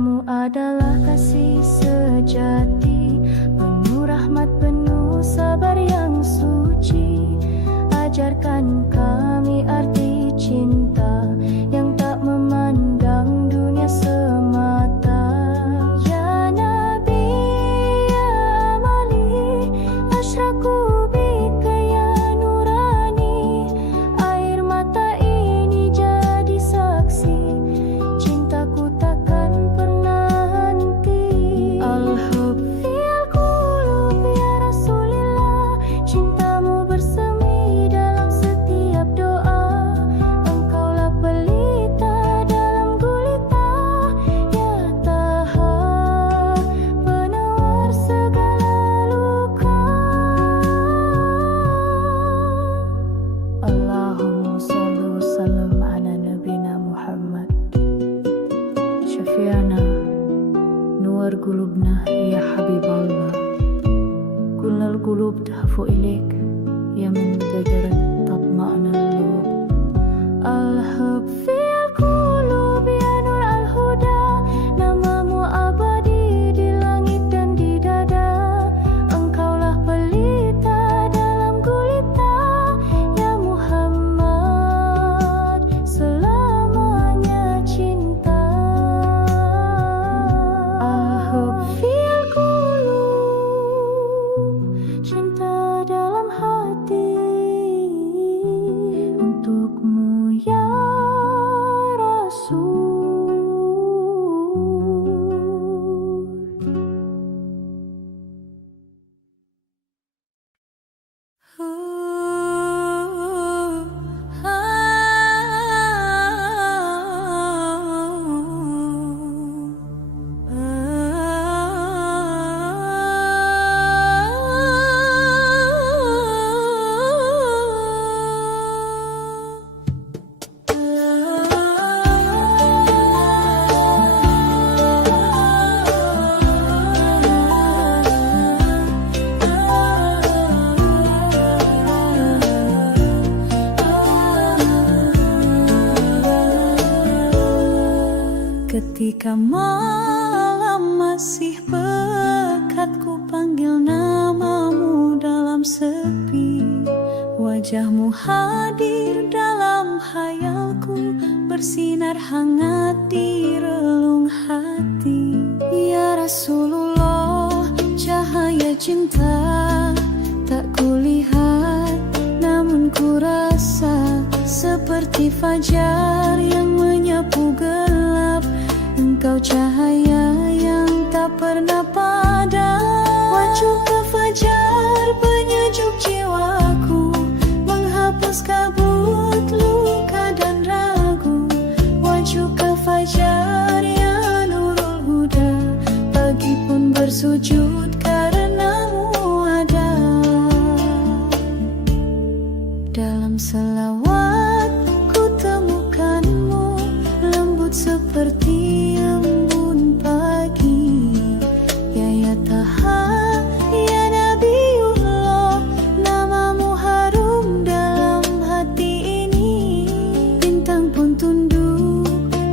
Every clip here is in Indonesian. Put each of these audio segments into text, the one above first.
Wajahmu adalah kasih sejati, penuh rahmat, penuh sabar yang suci. Ajarkan kami arti cinta yang tak memandang dunia semata. Ya Nabi, ya Amali, asyraku bika ya nurani. Air mata ini jadi saksi, cintaku takkan pernah henti. Al-hub fil qulub ya Rasulillah, cintamu bersemi dalam setiap doa. Engkaulah pelita dalam gulita, ya Taha, penawar segala luka. Allahumma shalli wa sallim ala nabina Muhammad, syafi'ana nuwar qulubna ya Habiballah. Kullal qulub tahfu ilaik ya man tajarat tatma'na al-qulub. Al-hub fil qulub ya nur al-huda, namamu abadi di langit dan di dada. Engkaulah pelita dalam gulita, ya Muhammad, selamanya cinta. Al-hub fil qulub, cinta dalam hati untukmu ya Rasul. Ketika malam masih pekat, ku panggil namamu dalam sepi. Wajahmu hadir dalam hayalku, bersinar hangat di relung hati. Ya Rasulullah, cahaya cinta tak kulihat, namun ku rasa seperti fajar yang menyapu gelap. Engkau cahaya yang tak pernah padam. Wajahmu fajar penyejuk jiwaku, menghapus kabut luka dan ragu. Wajahmu fajar ya nurul huda, pagi pun bersujud karenamu ada. Dalam selawat ku temukanmu, lembut seperti embun pagi. Ya Taha, ya Nabiullah, namamu harum dalam hati ini. Bintang pun tunduk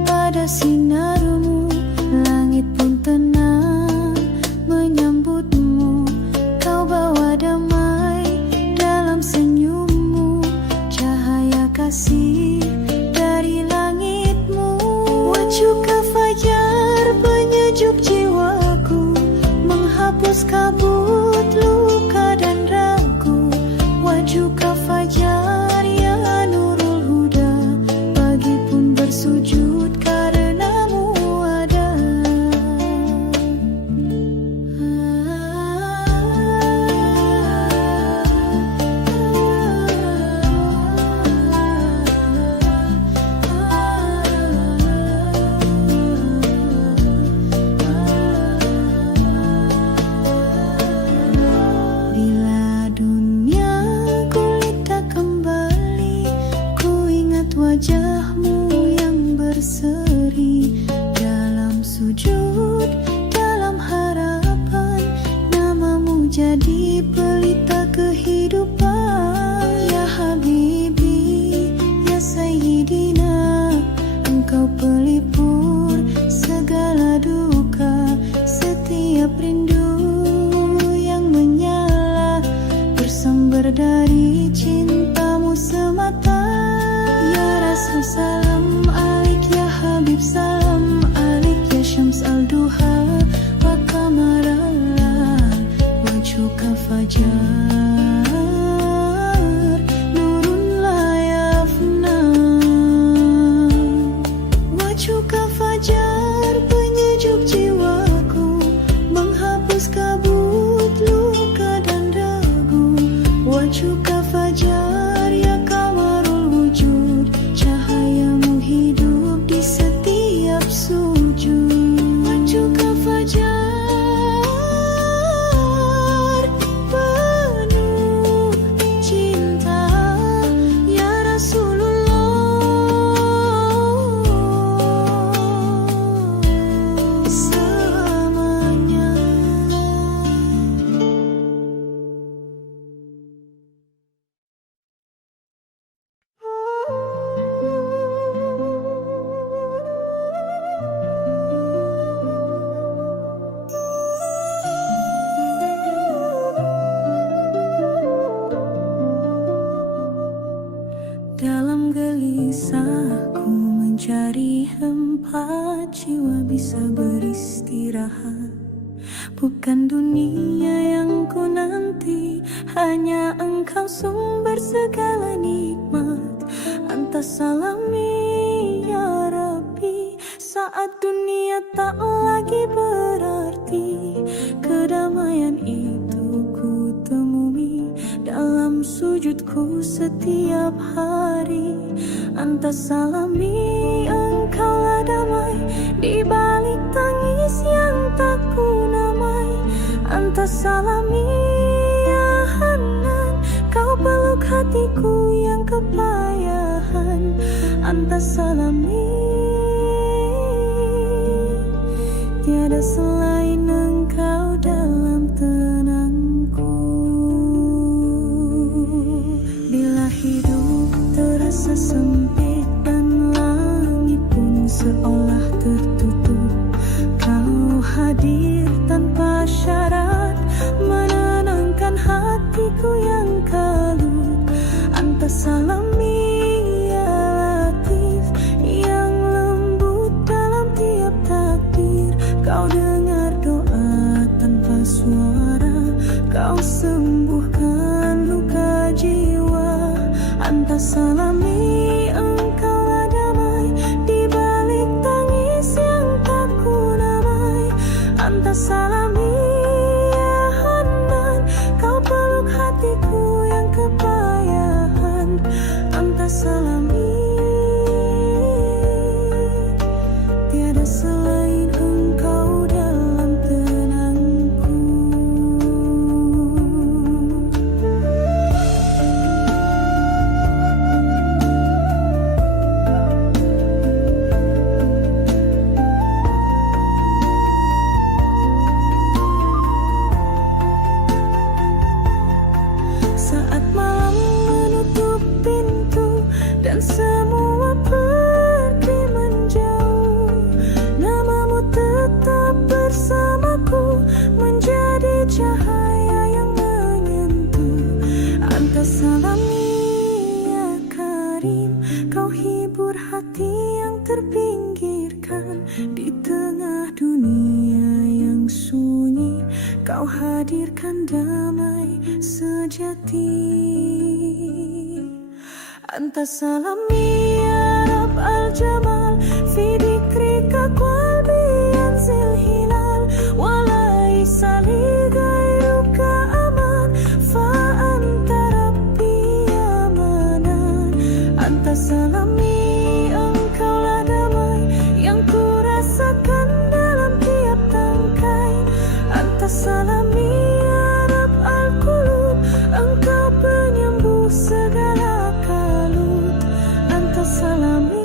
pada sinarmu, langit pun tenang menyambutmu. Kau bawa damai dalam senyummu, cahaya kasih dari langitmu. Wajahmu fajar penyejuk jiwaku, menghapus kabut luka dan ragu. Wajahmu fajar ya nurul huda, pagi pun bersujud karenamu ada. Bila dunia gulita kembali, ku ingat wajahmu yang berseri. Dalam sujud, dalam harapan, namamu jadi pelita kehidupan. Ya Habibi, ya Sayyidina, engkau pelipur segala dunia. bisa beristirahat. Bukan dunia yang ku nanti, hanya Engkau sumber segala nikmat. Anta salami ya Rabbi. Saat dunia tak lagi berarti, kedamaian itu ku temui dalam sujudku setiap hari. Anta salami, Engkaulah damai di balik tangis yang tak ku namai. Anta salami ya Hanan, kau peluk hatiku yang kepayahan. Anta salami, tiada selain Engkau dalam tenangku. Bila hidup terasa sempit dan langit pun seolah tertutup, Kau hadir tanpa syarat, menenangkan hatiku yang kalut. Anta salami ya Latif, yang lembut dalam tiap takdir. Kau dengar doa tanpa suara, Kau sembuhkan luka jiwa. Anta salami, Engkaulah damai di balik tangis yang tak ku namai. Anta salami ya Hanan, kau peluk hatiku yang kepayahan. Anta salami, tiada selain Engkau dalam tenangku. Saat malam menutup pintu dan semua pergi menjauh, namamu tetap bersamaku, menjadi cahaya yang menyentuh. Anta salami ya Karim, kau hibur hati yang terpinggirkan. Di tengah dunia yang sunyi, Kau hadirkan damai sejati. Anta salami ya Rab al-Jamal, fi dikrika qalbi yanzil hilal, walaysa li ghairuka aman, fa anta rabbi ya Manan. Anta salami, Engkaulah damai yang ku rasakan dalam tiap tangkai. Anta salami ya Rab al-Qulub, Engkau penyembuh segala kalut. Anta salami,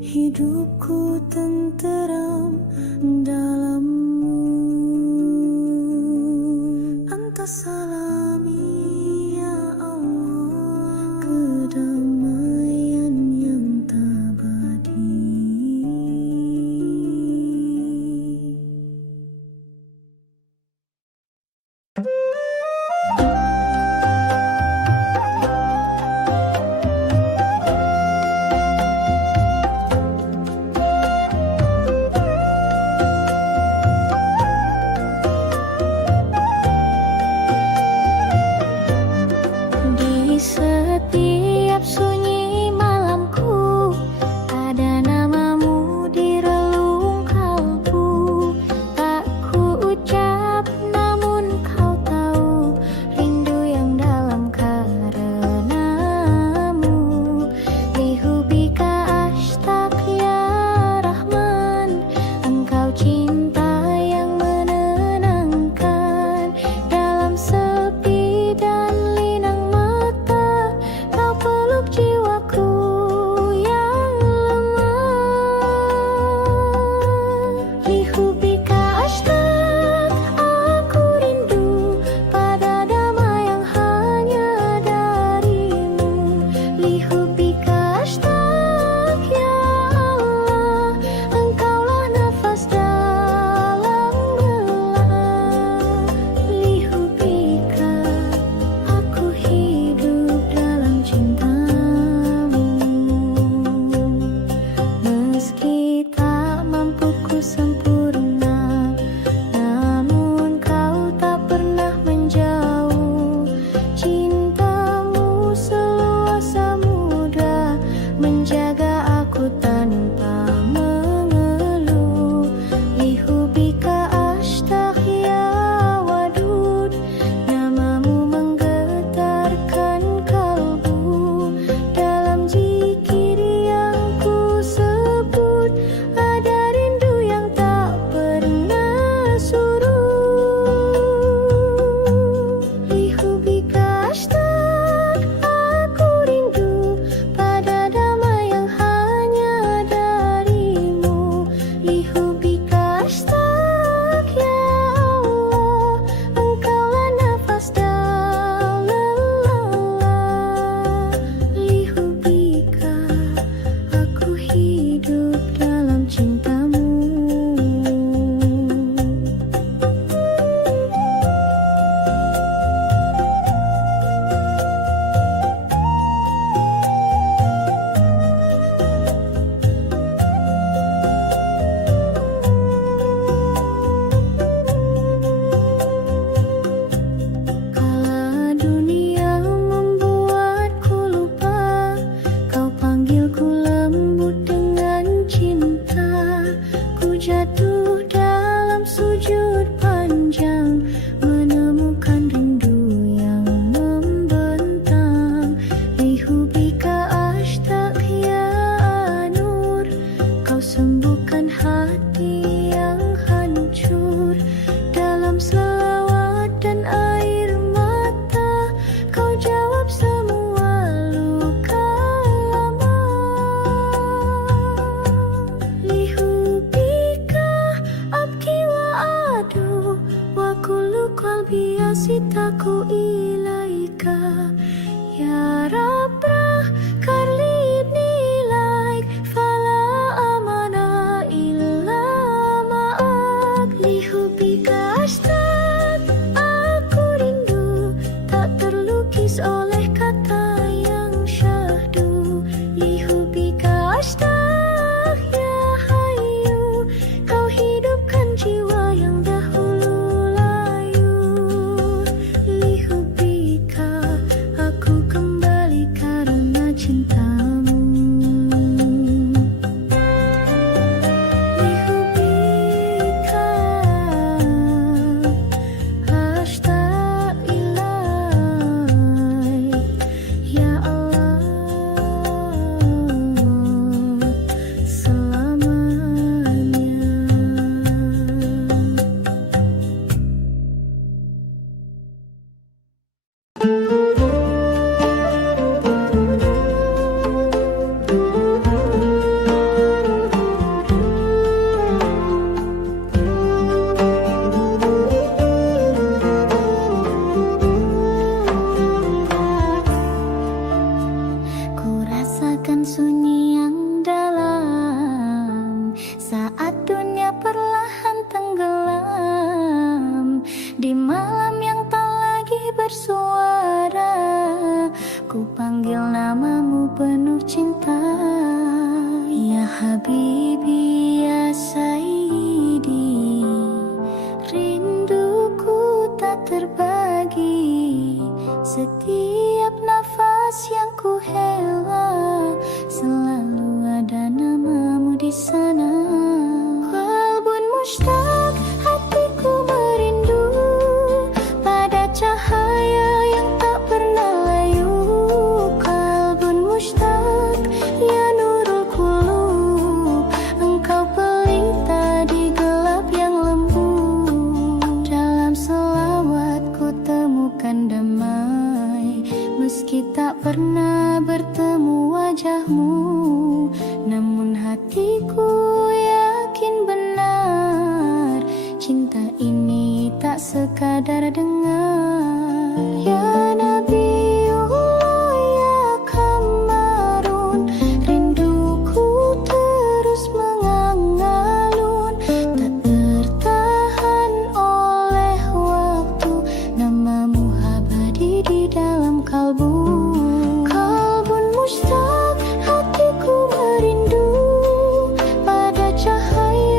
hidupku tenteram dalammu. Anta salami ya Allah, kedamaian yang tabadi. mampu ku sempurna, namun kau tak pernah menjauh. Cintamu seluas samudra menjaga aku tanpa mengeluh. Lihubika ashtaq ya wadud, namamu menggetarkan kalbu. Dalam zikir yang ku sebut ada rindu yang tak pernah surut. Lihubika ashtaq, aku rindu pada damai yang hanya darimu. Lihubika ashtaq ya Allah, engkaulah nafas dalam lelah. Lihubika, aku hidup dalam cintamu. Kala dunia membuatku lupa, kau panggilku lembut dengan cinta. Ku jatuh dalam sujud panjang, menemukan rindu yang membentang. Lihubika ashtaq ya nur, kau sembuhkan hati yang hancur. Dalam selawat dan air mata, kau jawab semua luka lama. Lihubika abki wa adu, wa kullu qalbi yasitaku ilaika. Ya Rabbah karli nilaik, fala amana illa ma'ak. Lihubika ashtaq, aku rindu tak terlukis oleh kata yang syahdu. Lihubika ashtaq ya hayyu, kau hidupkan jiwa yang dahulu layu. Lihubika, aku kembali karena cintamu. Lihubika ashtaq ilaik, ya Allah, selamanya. Ku rasakan sunyi yang dalam saat dunia perlahan tenggelam. Di malam yang tak lagi bersuara, ku panggil namamu penuh cinta. Ya Habibi, ya Sayyidi, rinduku tak terbagi. Setiap nafas yang ku hela, selalu ada namamu di sana. Qalbun mushtaq, hatiku merindu pada cahaya yang tak pernah layu. Qalbun mushtaq ya nurul qulub, engkau pelita di gelap yang lembut. Dalam selawat ku temukan damai, meski tak pernah bertemu wajahmu. Namun hatiku yakin benar, cinta ini tak sekadar dengar. Ya Nabiullah ya Kamarun, rinduku terus mengalun. Tak tertahan oleh waktu, namamu abadi di dalam kalbu. Qalbun mushtaq, hatiku merindu pada cahaya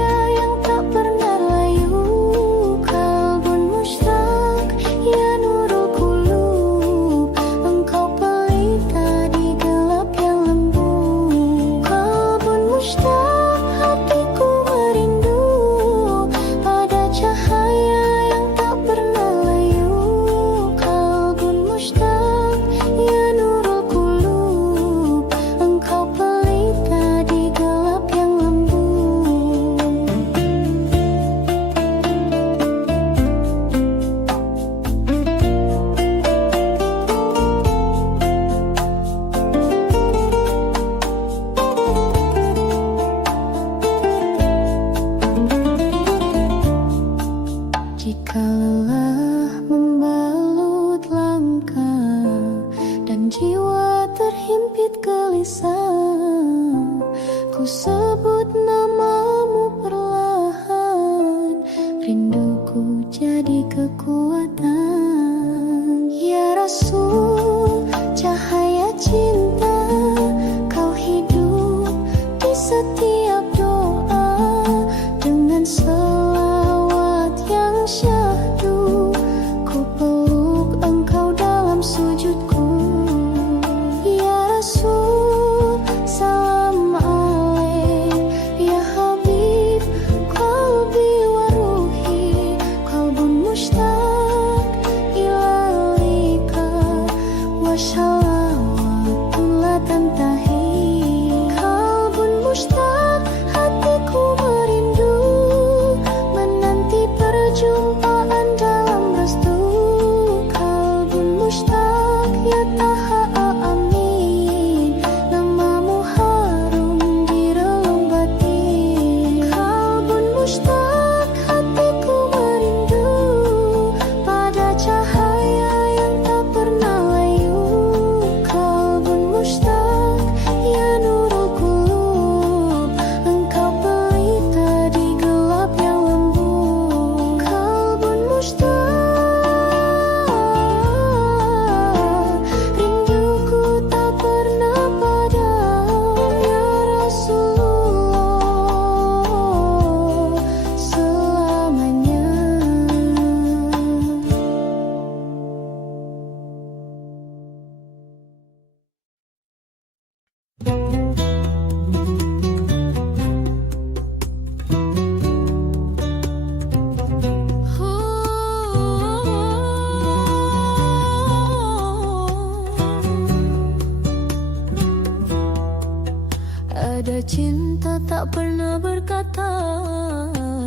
tak pernah berkata,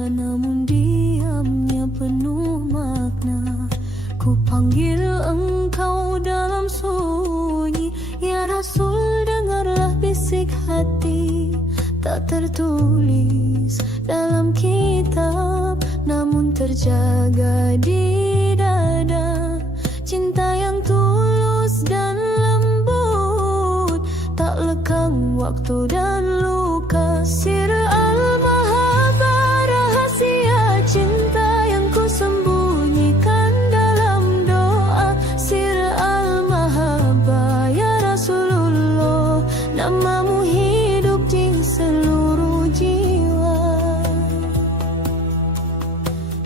namun diamnya penuh makna. Ku panggil engkau dalam sunyi, ya Rasul dengarlah bisik hati. Tak tertulis dalam kitab, namun terjaga di dada. Cinta yang tulus dan lembut, tak lekang waktu dan luka. Sir al-Mahabbah, rahasia cinta yang ku sembunyikan dalam doa. Sir al-Mahabbah, ya Rasulullah, namamu hidup di seluruh jiwa.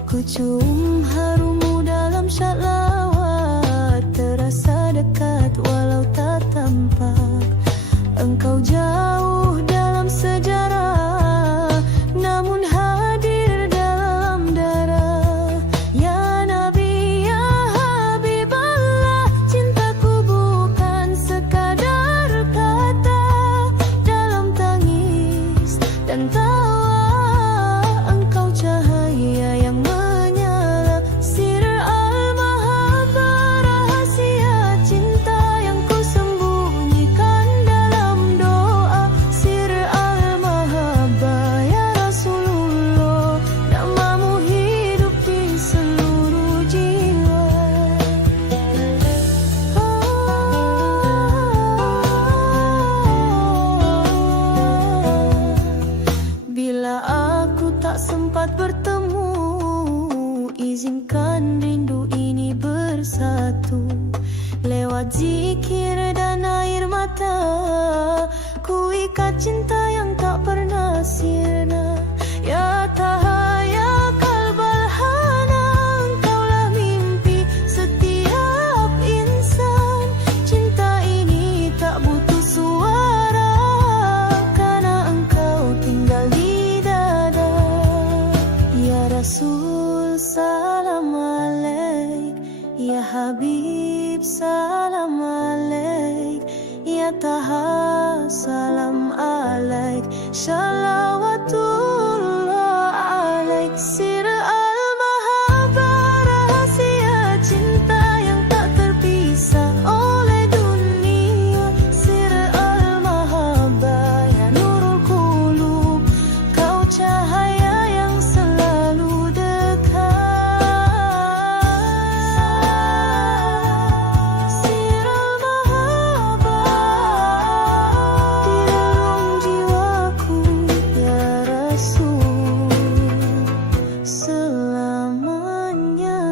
Ku cium harummu dalam syalawat, terasa dekat walau tak tampak. Engkau jauh dalam sejarah, namun hadir dalam darah. Ya Nabi, ya Habiballah, cintaku bukan sekadar kata. Dalam tangis dan tawa, engkau cahaya yang menyala. Sir al-Mahabbah, rahasia cinta yang ku sembunyikan dalam doa. Sir al-Mahabbah, ya Rasulullah, namamu hidup di seluruh jiwa. Bila aku tak sempat bertemu, izinkan rindu ini bersatu. Lewat zikir dan air mata, ku ikat cinta yang tak pernah sirna. Ya Taha, ya Qalbal Hana, engkaulah mimpi setiap insan. Cinta ini tak butuh suara, karena engkau tinggal di dada. Ya Rasul, salam alaik. Ya Habib, salam alaik. Ya Taha, salam alaik. Shalawatullah alaik. Sir al-Mahabbah, rahasia cinta yang tak terpisah oleh dunia. Sir al-Mahabbah, ya Nurul Qulub, kau cahaya yang selalu dekat. Sir al-Mahabbah, di dalam jiwaku, ya Rasul, selamanya.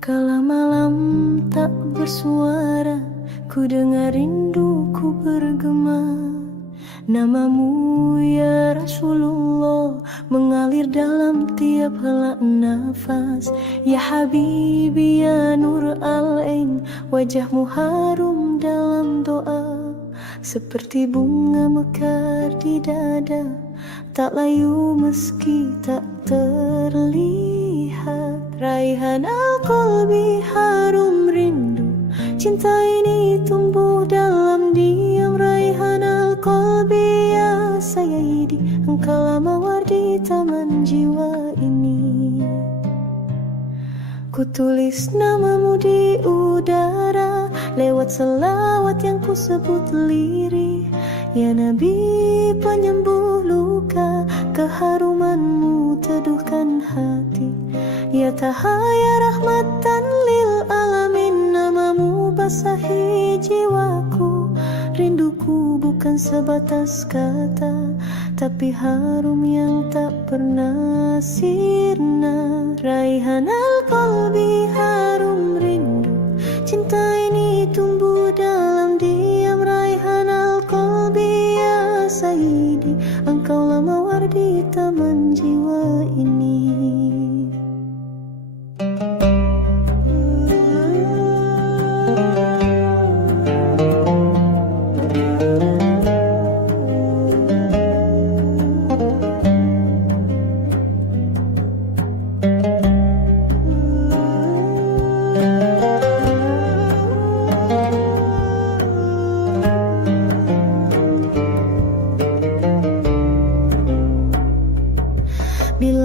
Kala malam tak bersuara, ku dengar rinduku bergema. Namamu ya Rasulullah mengalir dalam tiap hela nafas. Ya Habibi, ya Nur al-Ain, wajahmu harum dalam doa. Seperti bunga mekar di dada, tak layu meski tak terlihat. Raihan al-qalbi harum rindu, cinta ini tumbuh dalam diam. Raihan al-qalbi, ya Sayyidi, engkaulah mawar di taman jiwa ini. Ku tulis namamu di udara, lewat selawat yang ku sebut lirih. Ya Nabi, penyembuh luka, keharumanmu teduhkan hati. Ya Taha, ya rahmatan lil alamin, namamu basahi jiwaku. Rinduku bukan sebatas kata, tapi harum yang tak pernah sirna. Raihan al-qalbi harum rindu, cinta ini tumbuh dalam diam. Raihan al-qalbi, ya Sayyidi, engkaulah mawar di taman jiwa ini.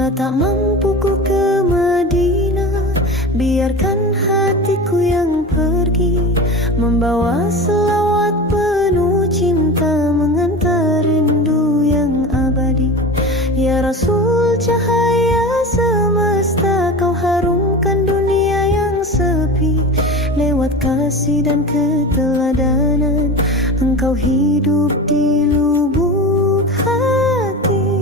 Bila tak mampu ku ke Madinah, biarkan hatiku yang pergi, membawa selawat penuh cinta, mengantar rindu yang abadi. Ya Rasul, cahaya semesta, kau harumkan dunia yang sepi. Lewat kasih dan keteladanan, engkau hidup di lubuk hati.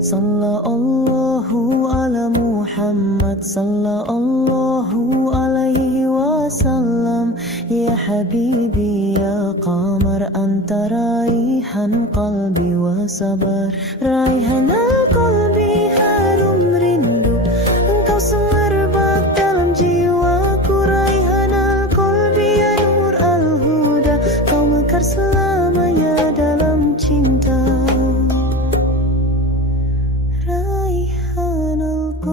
Sallallahu ala Muhammad, sallallahu alaihi wasallam. Ya Habibi, ya qamar, anta raihan qalbi wa sabar. Raihan al-qalbi, harum rindu, engkau semerbak dalam jiwaku. Raihan al-qalbi, ya nur al-huda, kau mekar selamanya dalam cinta. Raihan al-qalbi,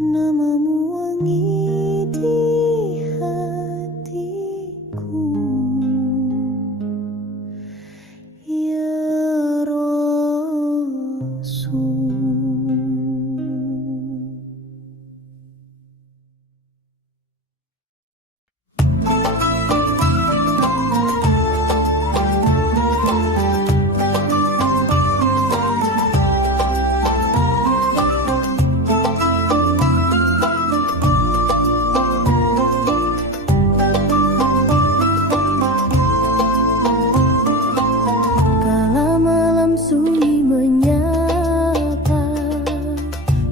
namamu wangi di hatiku. Ya Rasul. Kala malam sunyi menyapa,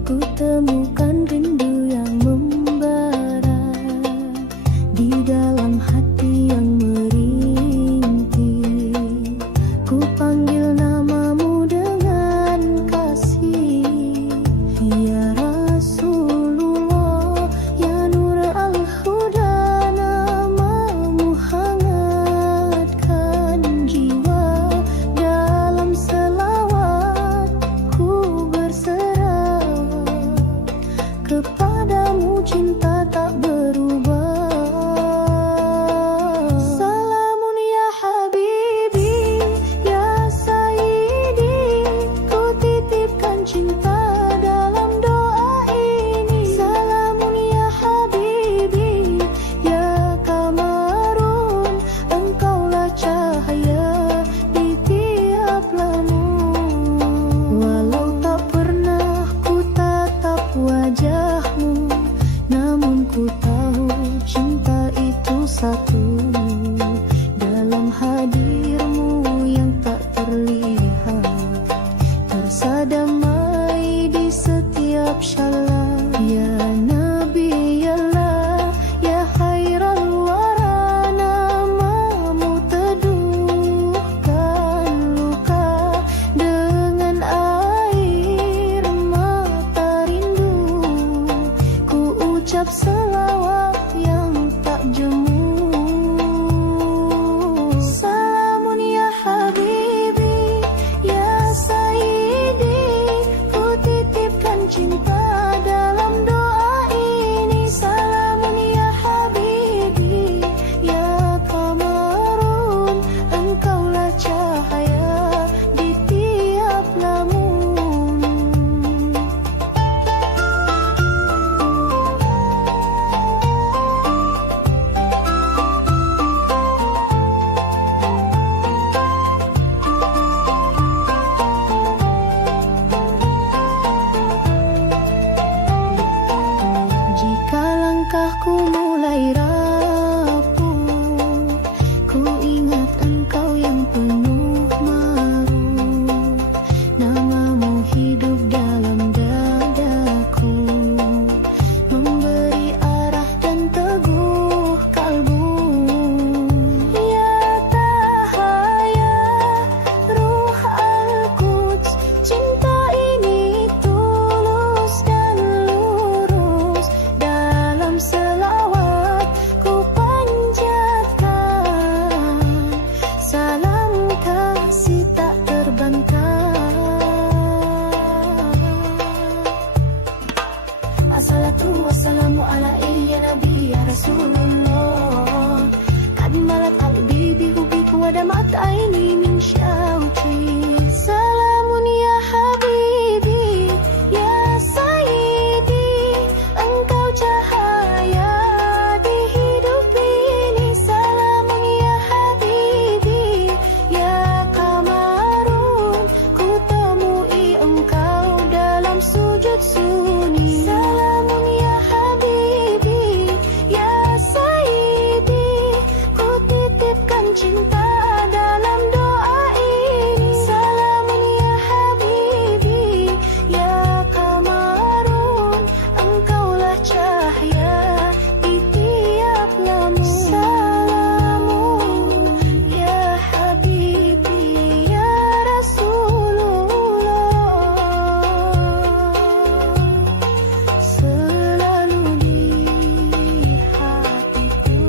ku temukan rindu yang membara di dalam hati yang merintih. Ku panggil namamu dengan kasih, ya Rasulullah, ya nur al-huda. Namamu hangatkan jiwa, dalam selawat ku berserah. Kepadamu cinta tak berubah. Salamun ya Habibi, ya Sayyidi, ku titipkan cinta dalam doa ini. Salamun ya Habibi, ya Kamarun, engkaulah cahaya di tiap lamun. Walau tak pernah ku tatap wajahmu, namun ku tahu cinta itu satu. Dalam hadirmu yang tak terlihat, terasa damai di setiap syalat. Ya Nabi Allah, ya khairal wara, namamu teduhkan luka dengan air mata rindu. Ku ucap selawat yang tak jemu. Salamun ya Habibi, ya Sayyidi, ku titipkan cinta dalam doa ini. Salamun ya Habibi, ya Kamarun, engkaulah cahaya di tiap lamun. Jika langkahku mulai rapuh, ku ingat engkau yang penuh maru. Namamu hidup dalam dadaku, memberi arah dan teguh kalbu. Ya Tahaya, Ruh Al-Quds, cinta ini tulus dan lurus. Dalam selawat ku panjatkan, salam kasih tak terbantah. Assalatu wassalamu ala ya Nabi ya Rasulullah. Qad نورت عيني من شوقي سلام يا حبيبي يا سيدي engkau cahaya di hidup ini salam ya habibi ya kamarun ku temui engkau dalam sujud sunyi salam ya habibi ya sayyidi ku titipkan cinta dalam doa ini salam ya habibi ya kamarun engkaulah cahaya di tiap lamun salamun ya habibi ya Rasulullah selalu di hatiku.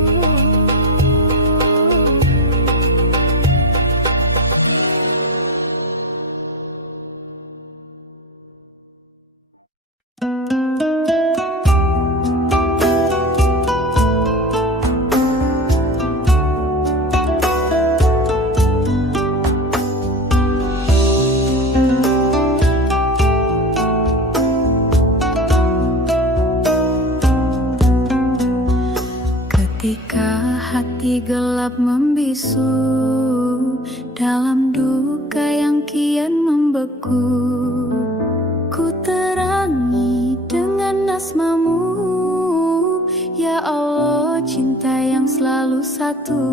Ketika hati gelap membisu dalam duka yang kian membeku, ku terangi dengan asmamu, ya Allah cinta yang selalu satu,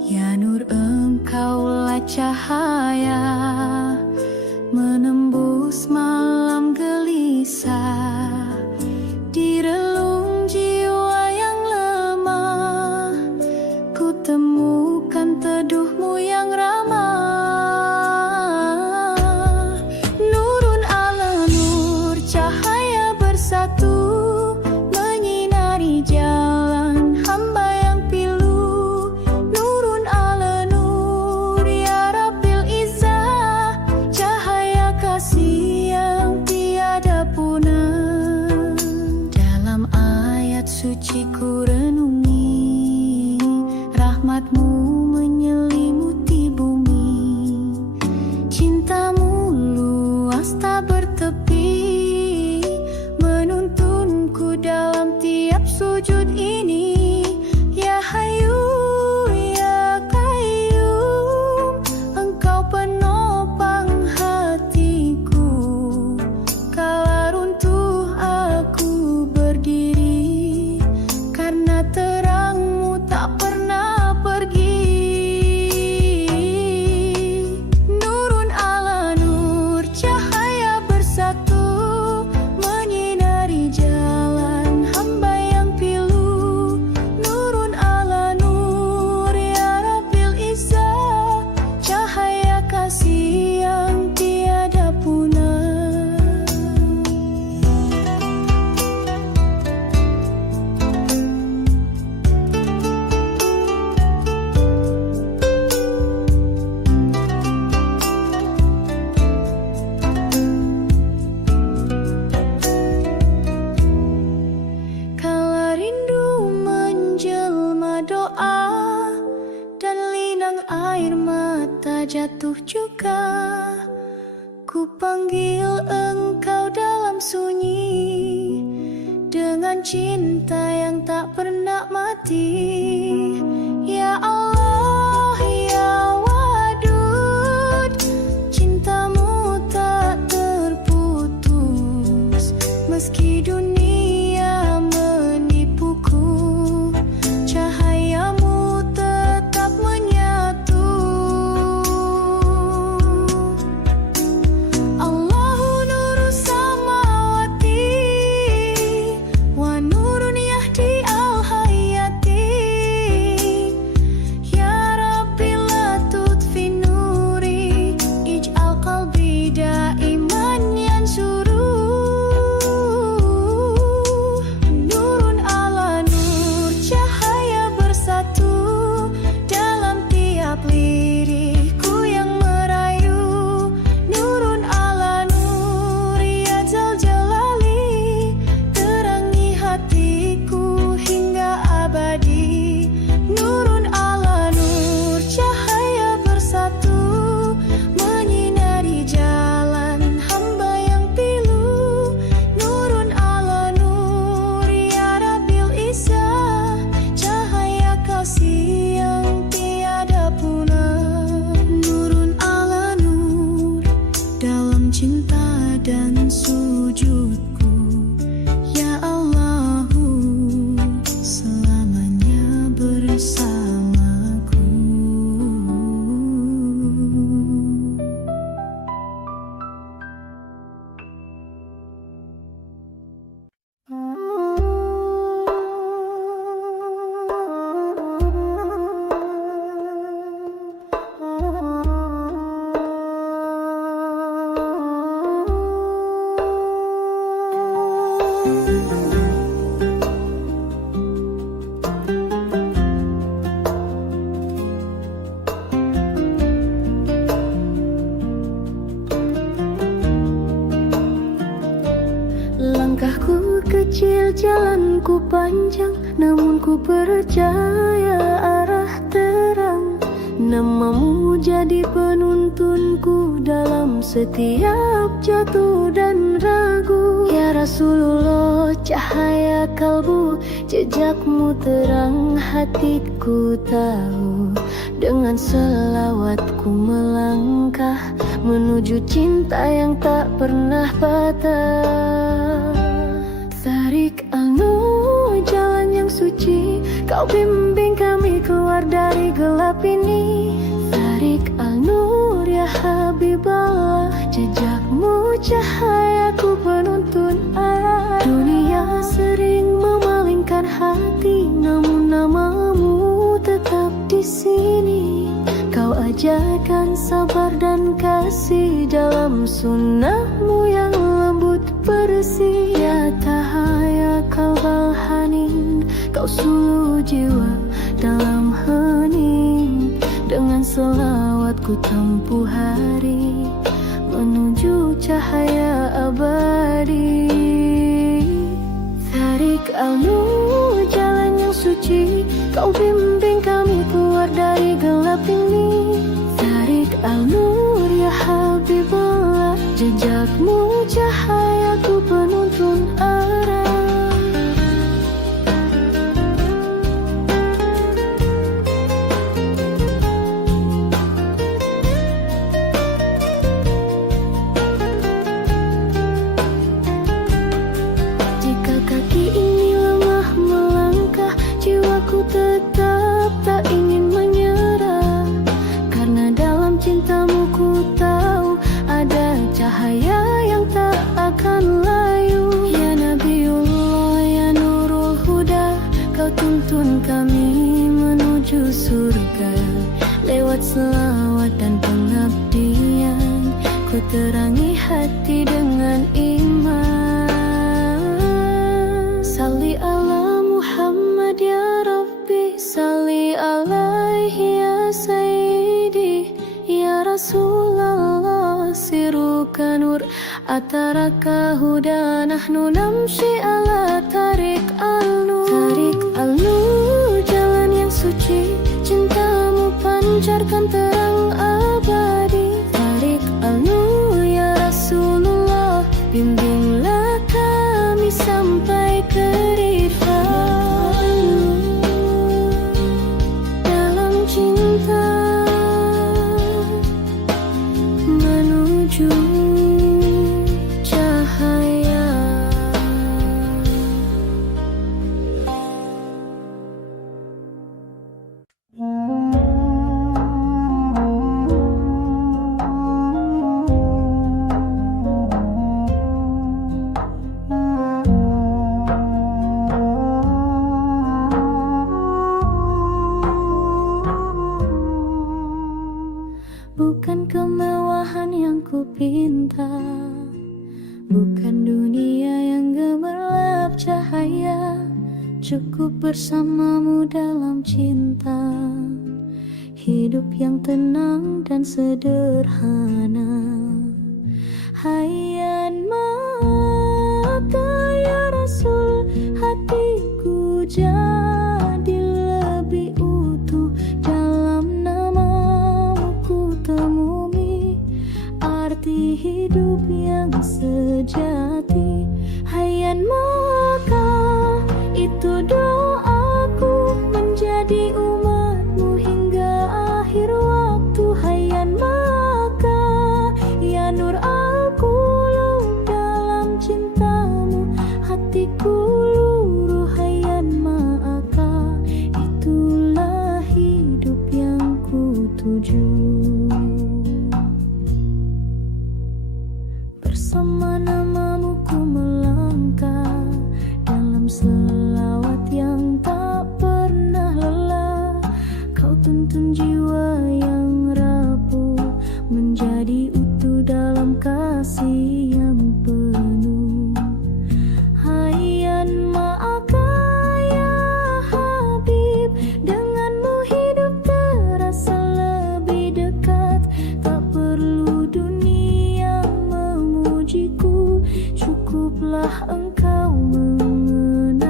ya Nur engkaulah cahaya menembus malam gelisah di relung jiwa yang lemah. Ku temukan teduhmu yang ramah. Nurun ala nur, cahaya bersatu menyinari jalan hamba yang pilu. Nurun ala nur, ya Rabbil Izzah, cahaya kasih yang tiada punah. Dalam ayat suci ku renungi, rahmatmu menyelimuti bumi. Cintamu luas tak bertepi, menuntunku dalam tiap sujud ini. Ya Hayyu ya Qayyum, engkau penopang hatiku. Kala runtuh aku berdiri, karena terangmu tak pernah pergi. Nurun ala nur, cahaya bersatu menyinari jalan hamba yang pilu. Nurun ala nur, ya Rabbil Izzah, cahaya kasih yang tiada punah. Kala rindu menjelma doa dan linang air mata jatuh juga, ku panggil engkau dalam sunyi dengan cinta yang tak pernah mati. Ya Allah ya Wadud, cintamu tak terputus meski dunia menipuku. Cahayamu tetap menyatu. Allahu nurus samawati wa nurun yahdi al hayati. jalanku panjang, namun ku percaya arah terang. Namamu jadi penuntunku dalam setiap jatuh dan ragu. Ya Rasulullah, cahaya kalbu, jejakmu terang hatiku tahu. Dengan selawatku melangkah menuju cinta yang tak pernah patah. Tarik al-nur, jalan yang suci, kau bimbing kami keluar dari gelap ini. Tarik al-nur ya Habiballah, jejakmu cahayaku penuntun arah. Dunia sering memalingkan hati, namun namamu tetap di sini. Kau ajarkan sabar dan kasih dalam sunnahmu yang lembut bersih. Ya Tahaya kalbal hanin, kau suluh jiwa dalam hening. Dengan selawatku tempuh hari menuju cahaya abadi. Tarik al-nur, jalan yang suci, kau bimbing kami keluar dari gelap ini. Tarik al-nur ya Habiballah, jejakmu cahayaku penuntun arah. Jika kaki ini lemah melangkah, jiwaku tetap tak ingin menyerah. Karena dalam cintamu ku tahu ada cahaya yang tak akan layu. Ya Nabiullah, ya Nurul Huda, kau tuntun kami menuju surga. Lewat selawat dan pengabdian, ku terangi hati dengan iman. Salli ala Muhammad ya Rabbi, salli alaihi ya Sayyidi. Ya Rasulullah, siruka nur, ataraka huda, nahnu namshi ala tarik al-nur. Tarik al-nur, jalan yang suci, cintamu pancarkan terang abadi. Tarik al-nur ya Rasulullah, bimbinglah kami sampai ke rifat dalam cinta menuju cahaya. Bukan kemewahan yang ku pinta, bukan dunia yang gemerlap cahaya. Cukup bersamamu dalam cinta, hidup yang tenang dan sederhana. Hayyan mata ya Rasul, hatiku jadi lebih utuh. Dalam namamu ku temui arti hidup yang sejati. Hayyan maka itu doaku, menjadi umatmu hingga akhir waktu. Hayyan maka ya nur al-qulub, dalam cintamu hatiku luruh. Hayyan maka itulah hidup yang ku tuju. Bersama namamu ku melangkah dalam selawat yang tak pernah lelah. Kau tuntun jiwa yang rapuh menjadi utuh dalam kasih yang penuh. Hayyan ma'aka ya Habib, denganmu hidup terasa lebih dekat. Tak perlu dunia memujiku, cukuplah engkau mengenal.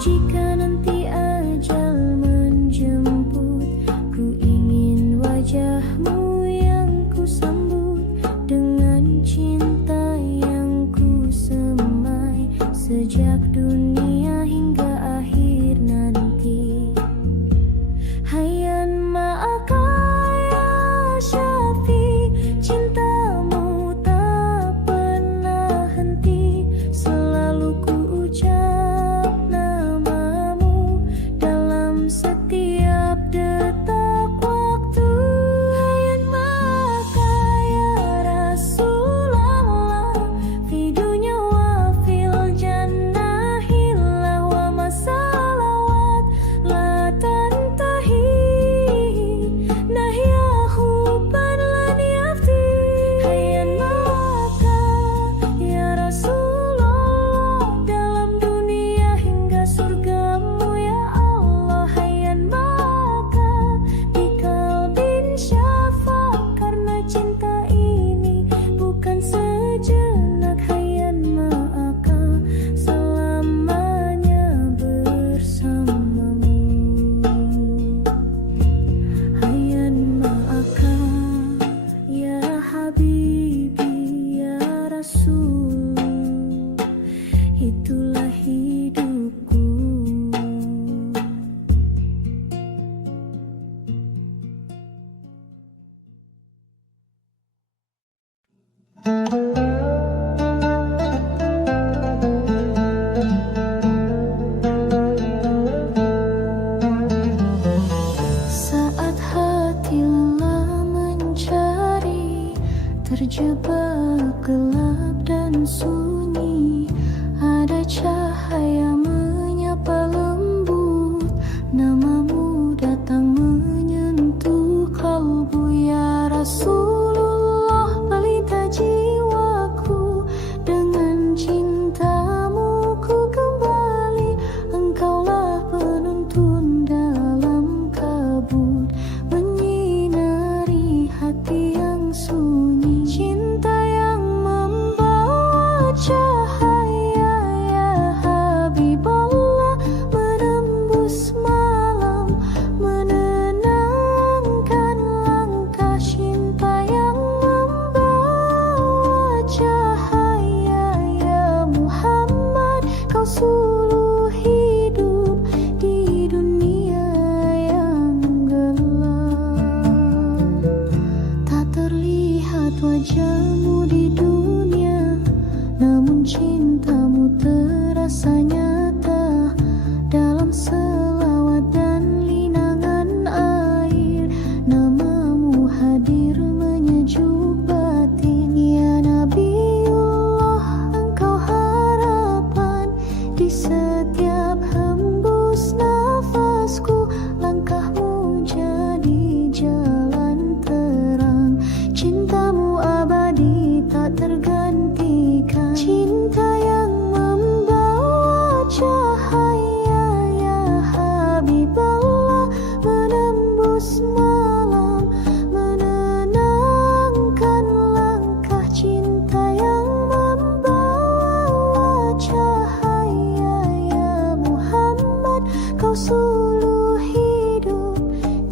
Jika nanti ajal menjemput, ku ingin wajahmu yang ku sambut dengan cinta yang ku semai sejak dunia hingga akhir nanti. Hayyan ma'aka ya Syafi, cintamu tak pernah henti, selalu ku ucap namamu dalam setiap detak waktu. Hayyan ma'aka ya Rasulullah, fi dunya wa fil jannahillah, wa masalawat la tantahi, nahya hubban lan yafti. Hayyan ma'aka ya Rasulullah, dalam dunia hingga surgamu ya Allah. Hayyan ma'aka di kalbin syafa, karena cinta ini bukan sejenak. Hayyan ma'aka selamanya bersamamu. Hayyan ma'aka ya Habibi ya Rasul, itulah hidupku. Saat hati lelah mencari, terjebak gelap dan sunyi, ada cahaya menyapa lembut, namamu datang menyentuh kalbu. Ya Rasulullah, pelita jiwaku, dengan cintamu ku kembali. Engkaulah penuntun dalam kabut, menyinari hati yang sunyi. Cinta yang membawa cahaya ya Habiballah, menembus malam, menenangkan langkah. Cinta yang membawa cahaya ya Muhammad, kau suluh hidup di dunia yang gelap. Tak terlihat wajahmu di dunia, namun cintamu terasa nyata dalam selawat dan linangan air. Namamu hadir menyejuk batin ya Nabiullah, engkau harapan di setiap hembus nafasku. Langkahmu jadi jalan terang, cintamu abadi tak tergantikan. Cinta yang membawa cahaya ya Habiballah, menembus malam, menenangkan langkah. Cinta yang membawa cahaya ya Muhammad, kau suluh hidup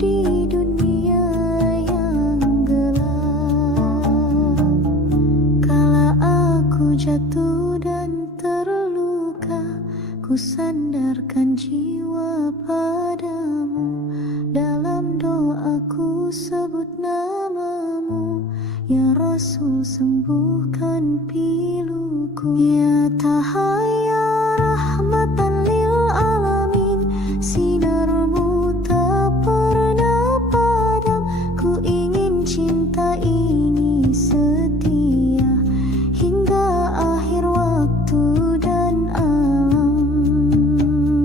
di dunia yang gelap. Kala aku jatuh dan terluka, ku sandarkan jiwa padamu. Dalam doaku sebut namamu, ya Rasul sembuhkan piluku. Ya Tahaya rahmatan lil alamin, sinarmu tak pernah padam. Ku ingin cinta ini setia hingga akhir waktu dan alam.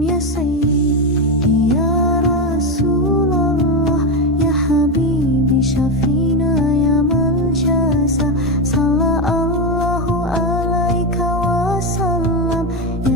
Ya Sayyidi ya Rasulullah, ya Habibi Syafina ya Maljasa, sallallahu alaika wasallam. Ya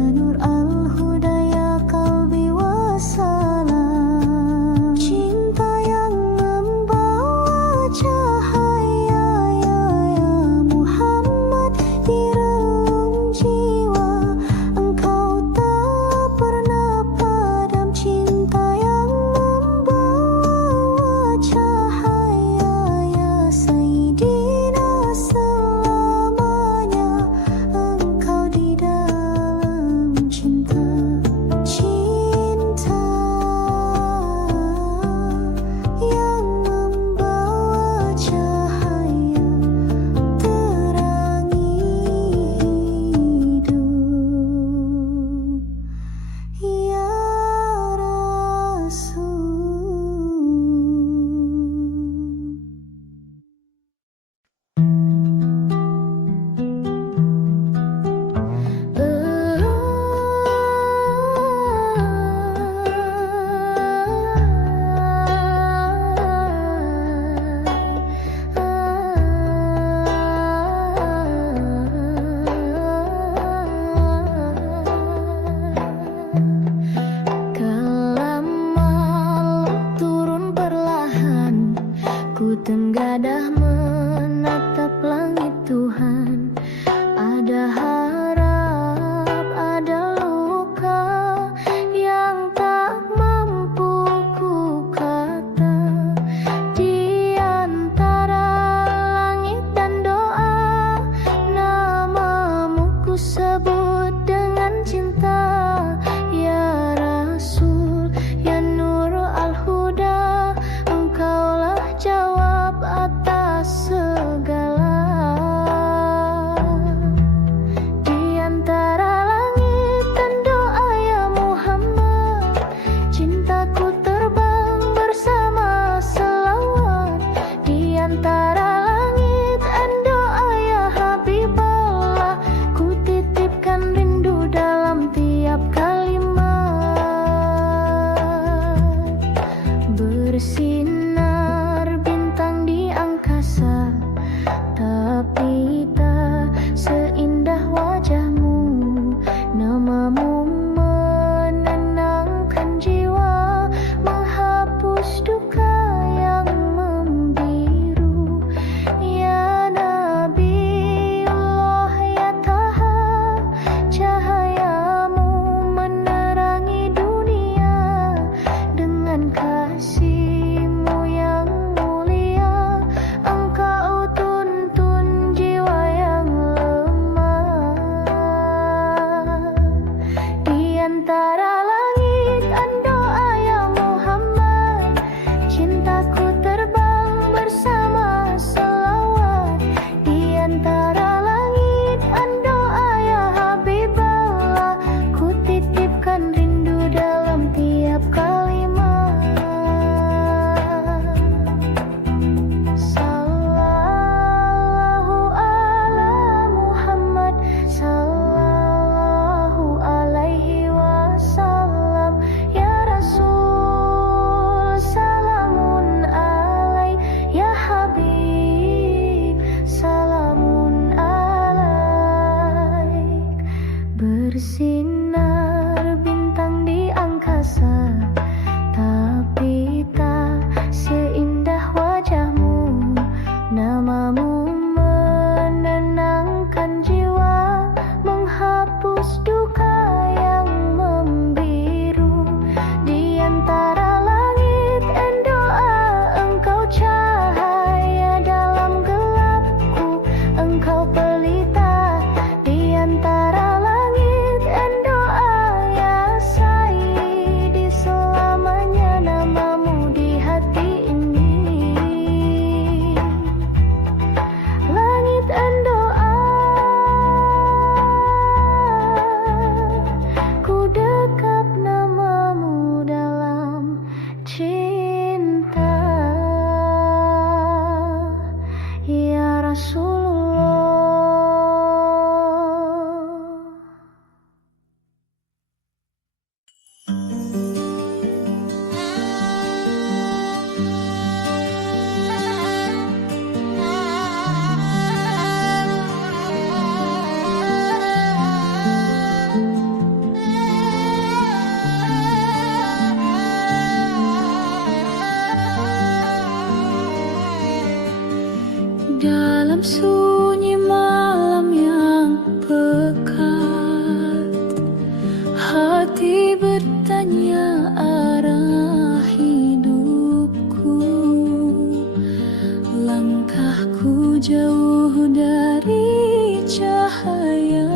antara langit dan doa ya Muhammad, cintaku terbang bersama selawat. Di antara langit dan doa ya Habiballah, ku titipkan rindu dalam tiap kalimat. Sallallahu ala Muhammad, sallallahu alaihi wasallam. Ya Rasul, salamun alaik. Ya Habib, salamun alaik. Bersinar bintang di angkasa, tapi tak seindah wajahmu. Namamu menenangkan jiwa, menghapus duka yang membiru. Di antara langit dan doa, engkau cahaya dalam gelapku, engkau pelita. Di antara langit dan doa ya Sayyidi, selamanya namamu di hati ini. Langit dan doa, ku dekap namamu dalam cinta ya Rasulullah. Dalam sunyi malam yang pekat, hati bertanya arah hidupku. Langkahku jauh dari cahaya,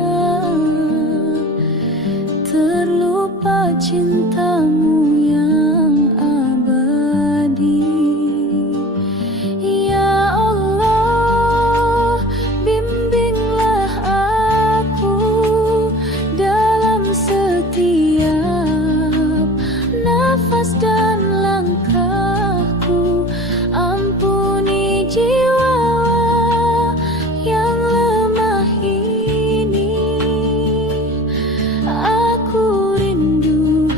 terlupa cintamu yang abadi. Ya Allah, bimbinglah aku dalam setiap nafas dan langkahku. Ampuni jiwa yang lemah ini. Aku rindu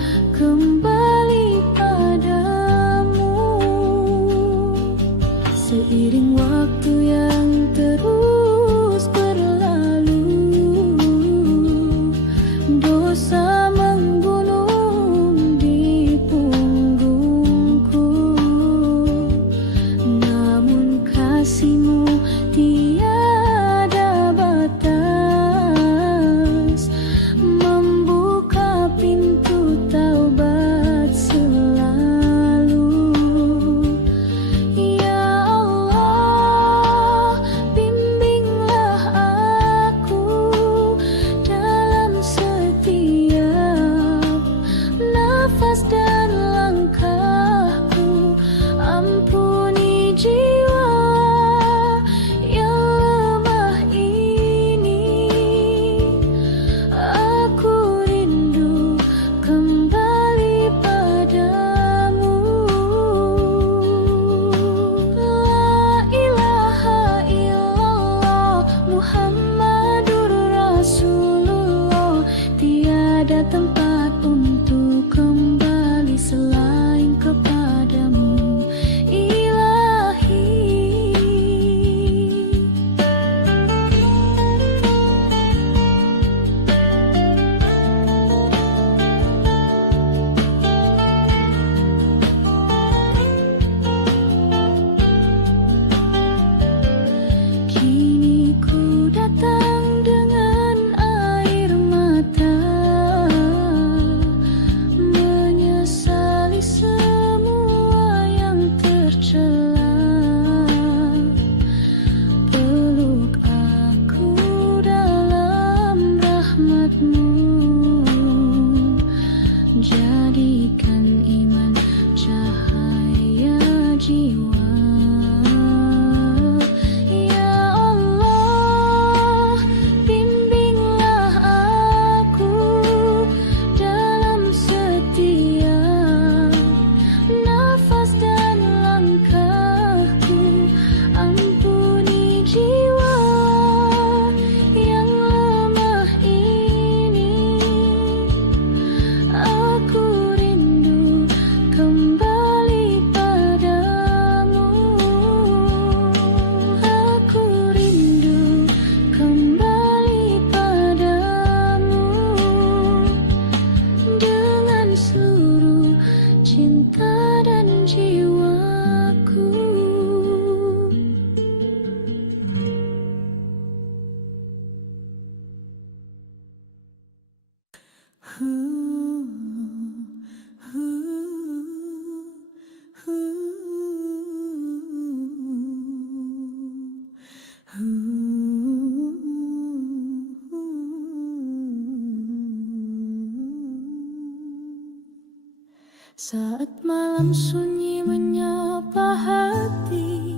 Saat malam sunyi menyapa hati,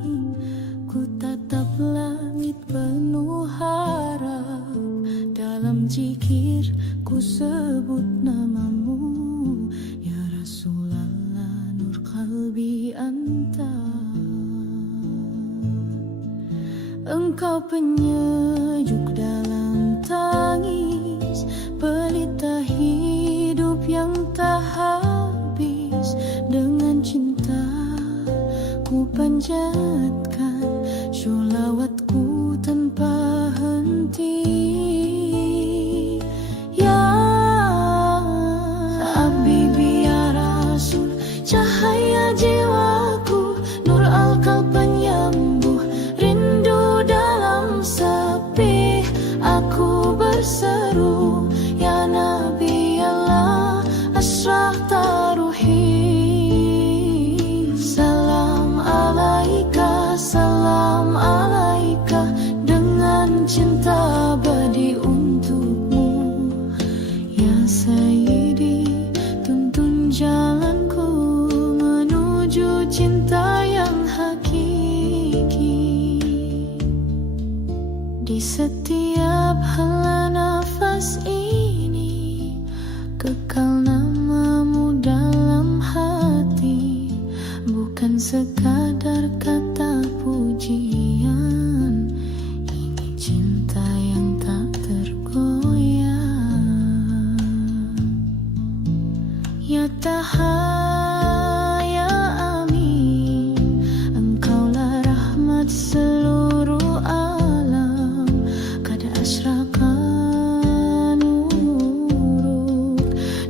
ku tatap langit penuh harap. Dalam zikir ku sebut namamu, ya Rasulallah nur kalbi anta. Engkau penyejuk dalam tangis, pelita hidup yang tak habis. Dengan cinta ku panjatkan sholawatku tanpa henti. Ya Habibi ya Rasul, cahaya jiwaku, nur al-qalb penyembuh rindu dalam sepi. Aku berseru, ya Nabi Allah, asrah taruhi. Salam alaika, salam alaika, dengan cinta abadi untukmu. Ya Sayyidi, tuntun jalanku menuju cinta yang hakiki. Di setiap hela nafas ini, kekal namamu dalam hati. Bukan sekadar kata pujian, ini cinta yang tak tergoyah. Ya Taha, ya Amin, engkaulah rahmat seluruh alam. Kada asrakan nuruk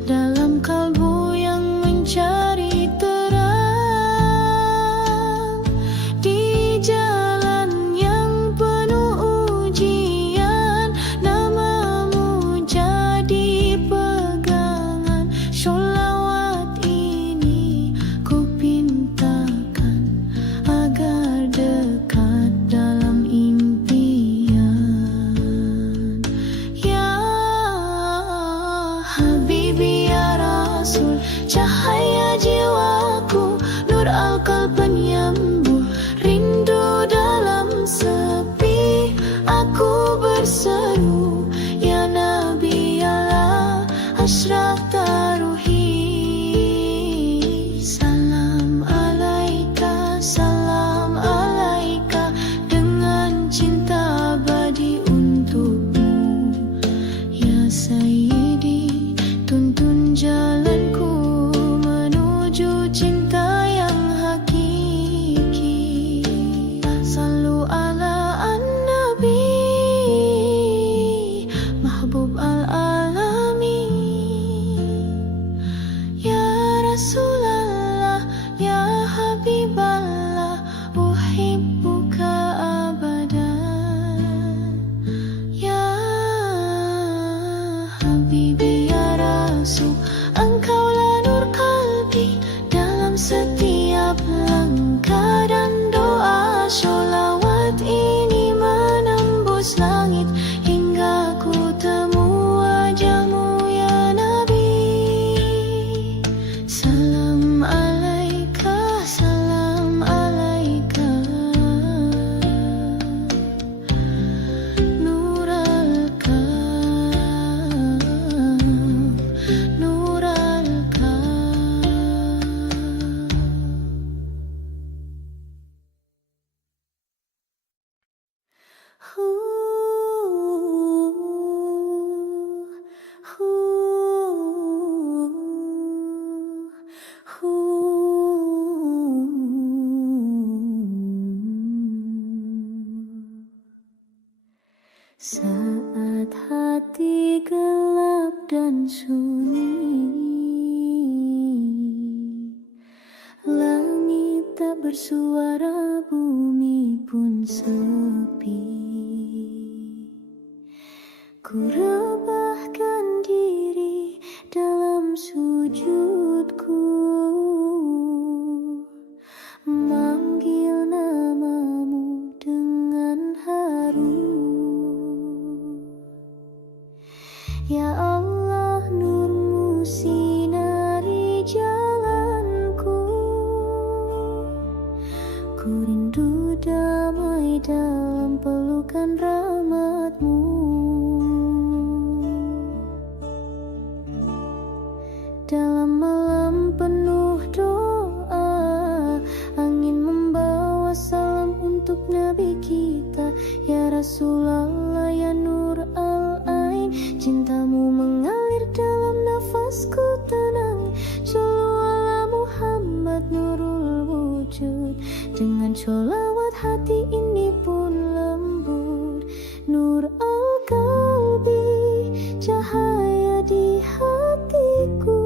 dalam kalbu yang mencari terang. Di jalan yang penuh ujian, namamu jadi pegangan. Sholawat ini ku pintakan agar dekat dalam impian. Ya Habibi ya Rasul, cahaya jiwaku, nur al-qalb penyembuh rindu dalam sepi. Aku berseru, ya Nabi Allah, asrah taruhi. Salam alaika, salam alaika, dengan cinta abadi untukmu. Ya Sayyidi, tuntun jalanku menuju cinta yang hakiki. Sallu ala an-nabi, mahbub al-alamin. Ya Rasulallah, ya Habiballah, uhibbuka abadan. Ya Habibi ya Rasul, engkaulah nur kalbi dalam setiap langkah dan doa. Sholawat ini menembus langit hingga ku temu wajahmu, ya Nabi. Salam alaika, salam alaika, nur al-qalb, nur al-qalb. Saat hati gelap dan sunyi, langit tak bersuara, bumi pun sepi. Ku rebahkan diri dalam sujudku, manggil namamu dengan haru. Ya Allah, nurmu sinari jalan dalam pelukan rahmat-Mu. Dalam malam penuh doa, angin membawa salam untuk Nabi kita, ya Rasulullah, ya Nur al-Ain. Cinta-Mu mengalir dalam nafasku tenang. Shollu ala Muhammad nurul wujud. Dengan sholawat hati ini pun lembut. Nur al-qalbi, cahaya di hatiku,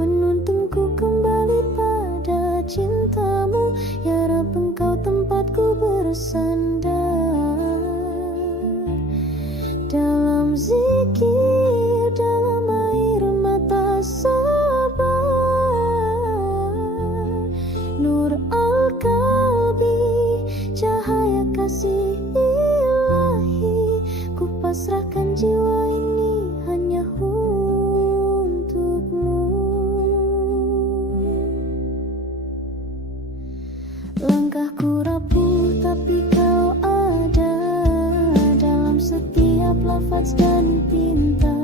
menuntunku kembali pada cinta-Mu. Ya Rabb, Engkau tempatku bersandar. Dalam zikir, dalam air mata sabar. Nur al-qalbi, cahaya kasih ilahi, ku pasrahkan jiwa ini hanya untuk-Mu. Langkahku rapuh tapi Kau ada dalam setiap lafaz dan pinta.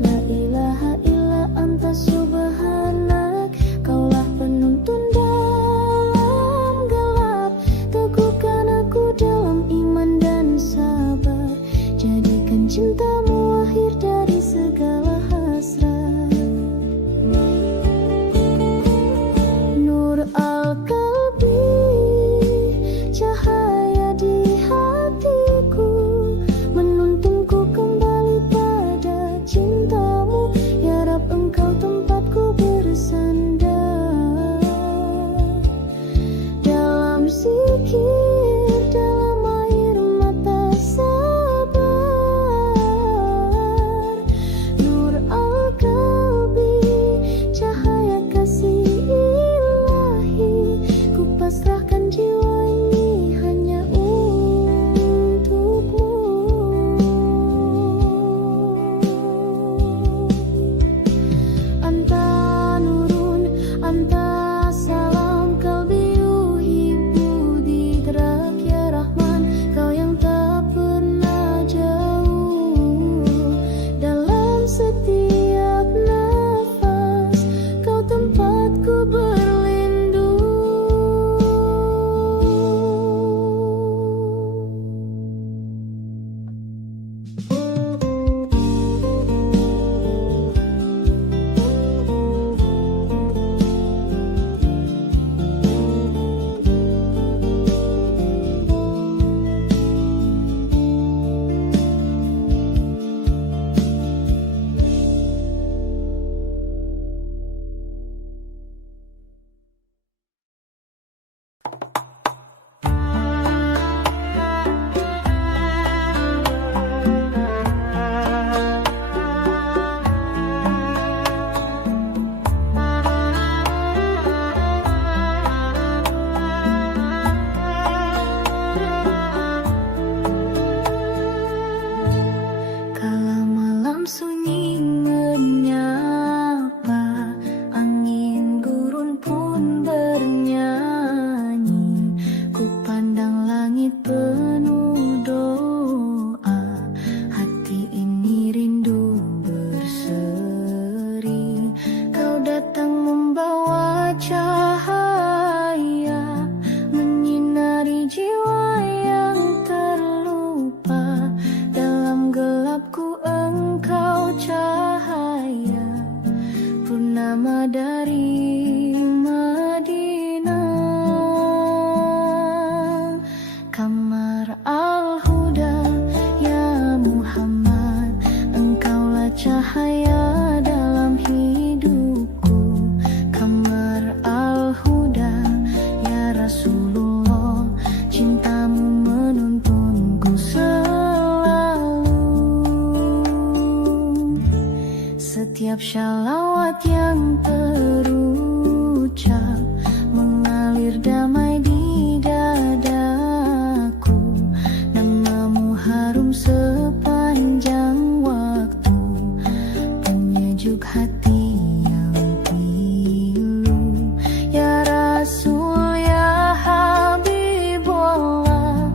La ilaha illa anta subhanak, Kaulah penuntun dalam gelap. Teguhkan aku dalam iman dan sabar. Jadikan cinta-Mu akhir dari segala hasrat. Nur al-qalbi, cahaya di hatiku, menuntunku kembali pada cinta-Mu. Ya Rabb, Engkau tempatku bersandar. Dalam zikir, dalam air mata sabar. Nur al-qalbi, cahaya kasih ilahi, ku pasrahkan jiwa ini hanya untuk-Mu. Anta nurun, anta salam, qalbi yuhibbu didrak, ya Rahman, Kau yang tak pernah jauh. Dalam setiap nafas, Kau tempatku berlindung. Kala malam sunyi menyapa, angin gurun pun bernyanyi. Ku pandang langit penuh doa, hati ini rindu berseri. Kau datang membawa cahaya, menyinari jiwa yang terlupa. Dalam gelapku Engkau cahaya, purnama dari Madinah. Kamar al-Huda, ya Muhammad, Engkaulah cahaya dalam hidupku. Kamar al-Huda, ya Rasulullah, cinta-Mu menuntunku selalu. Setiap syalawat yang terucap mengalir damai di dadaku. Nama-Mu harum sepanjang waktu, penyejuk hati yang pilu. Ya Rasul, ya Habibullah,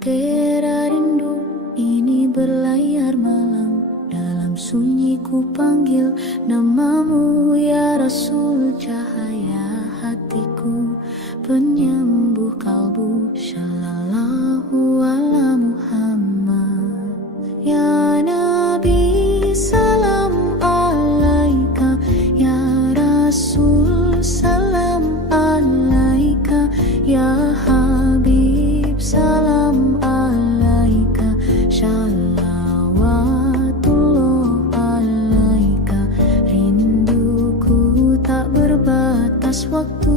Bahtera rindu ini berlayar malam, dalam sunyi ku panggil namamu ya Rasul, cahaya hatiku, penyembuh kalbu. Shallallahu ala Muhammad ya Nabi, salam alaika ya Rasul, salam alaika ya Habib, salam alaika, shalawatullah alaika. Rinduku tak berbatas waktu,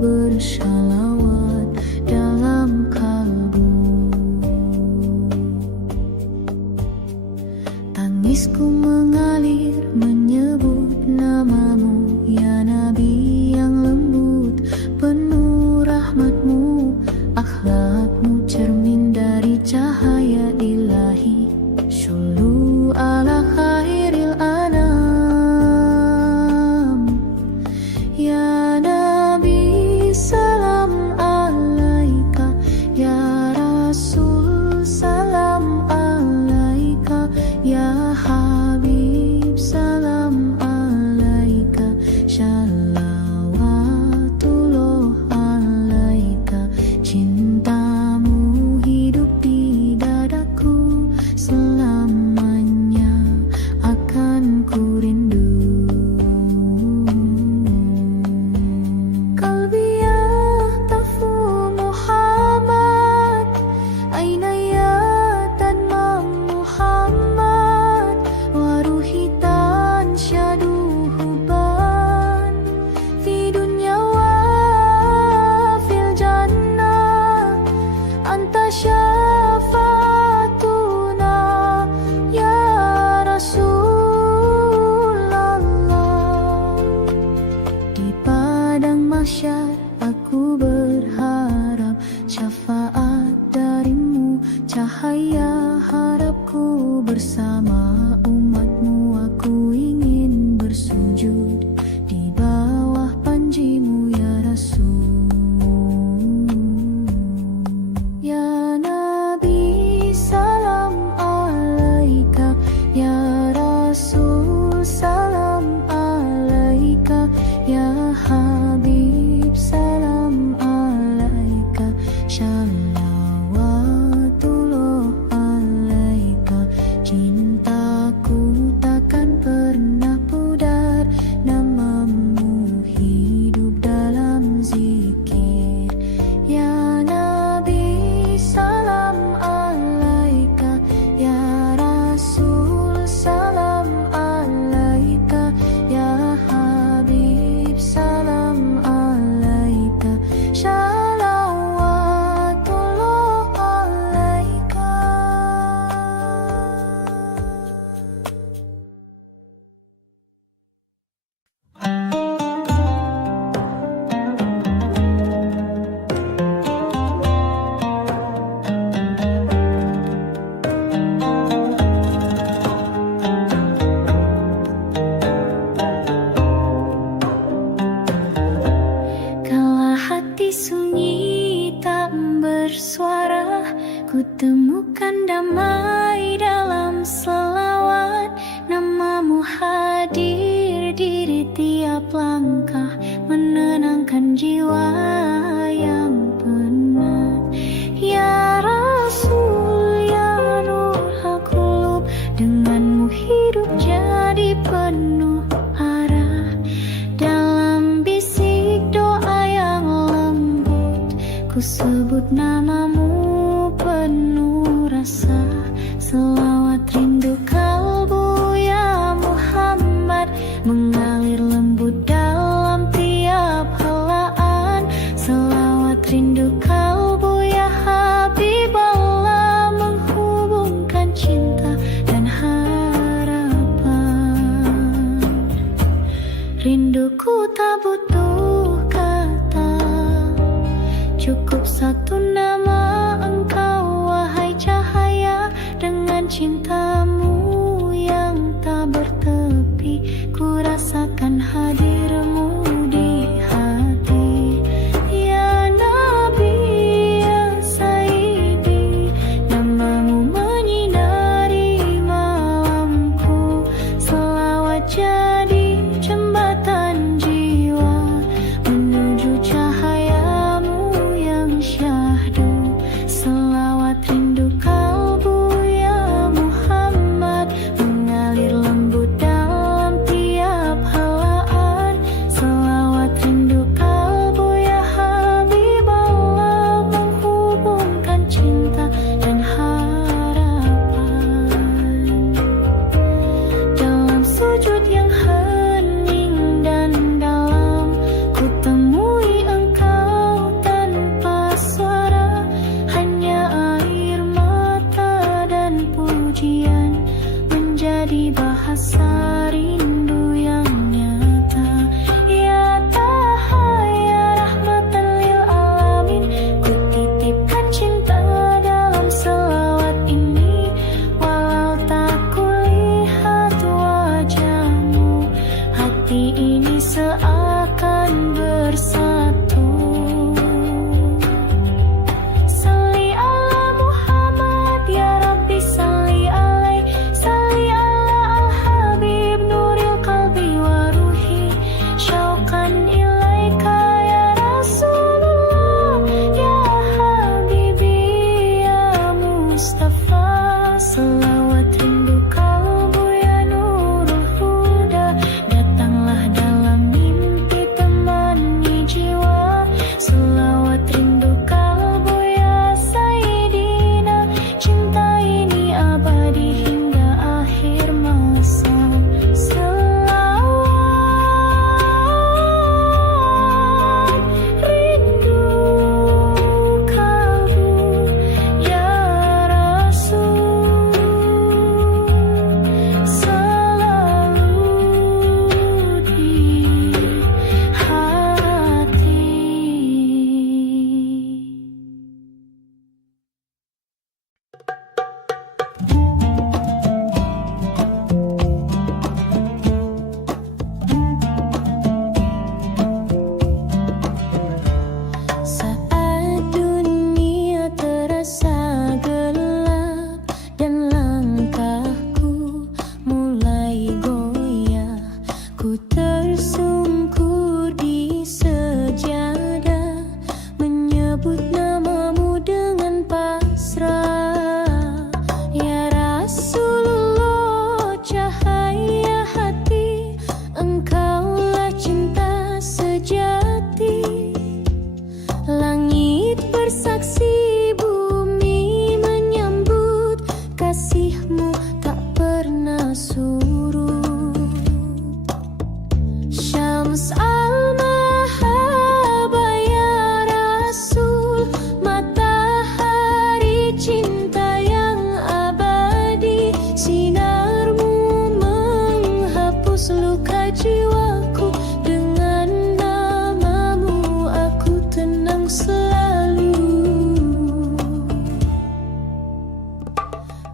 bersalawat dalam kalbu. Tangisku mengalir menyebut namamu ya Nabi yang lembut, penuh rahmatmu, akhlakmu cermin dari cahaya ilahi. Sallu ala khairil anam ya Nabi, salam alaika ya Rasul, salam alaika ya Habib, salam alaika, shalawatullah alaika. Cintamu hidup di dadaku, selamanya akan ku rindu. Qalbi yahtafu Muhammad, aina ya tanma Muhammad, wa ruhi tansyadu hubban, fi dunya wa fil jannah, anta syafaatuna ya Rasulullah. Di padang mahsyar aku berharap syafaat darimu, cahaya harapku bersama umatmu. Aku ingin bersujud di bawah panjimu ya Rasul. Ya Nabi, salam alaika ya Rasul, salam alaika ya Habib, salam alaika, shalawatullah alaika. Cintaku takkan pernah pudar, namamu hidup dalam zikir. Ya Nabi, salam alaika ya Rasul, salam alaika ya Habib, salam alaika, shalawatullah alaika. Kala hati sunyi tak bersuara, ku temukan damai dalam selawat. Namamu hadir di tiap langkah, menenangkan jiwa yang penat. Ya Rasul, ya Nur al-Qulub, denganmu hidup jadi penuh arah. Dalam bisik doa yang lembut, ku sebut namamu penuh rasa. Selawat rindu kalbu ya Muhammad, mengalir lembut dalam tiap helaan. Selawat rindu kalbu ya Habib Allah, menghubungkan cinta dan harapan. Rinduku tak butuh kata, cukup satu nama engkau, wahai cahaya. Dengan cintamu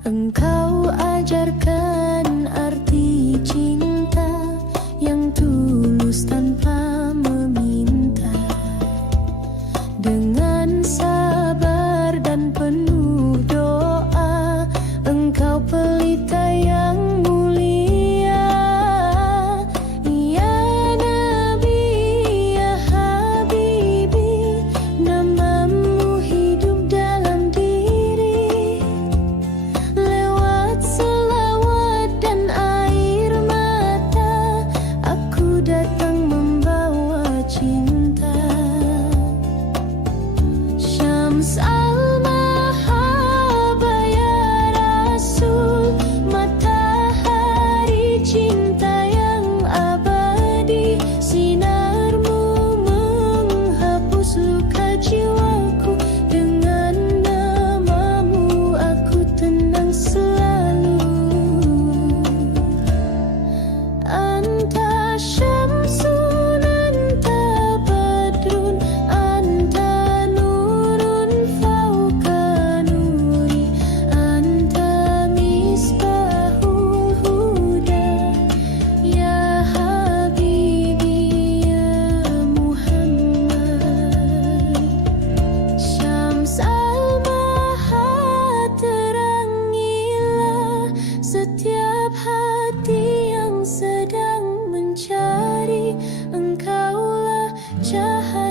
Engkau ajarkan arti cinta yang tulus tanpa meminta. Dengan sabar dan penuh doa, engkau pelita yang mulia. Ya Nabi, ya Habibi, namamu hidup dalam diri. Lewat selawat dan air mata, aku datang membawa cinta. Syams al-Mahaba ya Rasul, matahari cinta yang abadi. Sinarmu menghapus luka jiwaku, dengan namamu aku tenang selalu. Anta syamsun, anta badrun, anta nurun fauqa nuri, anta misbahul huda. Ya Habibi, ya Muhammad. Syams al-Mahad, terangilah setiap hati yang sedang mencari. Engkaulah cahaya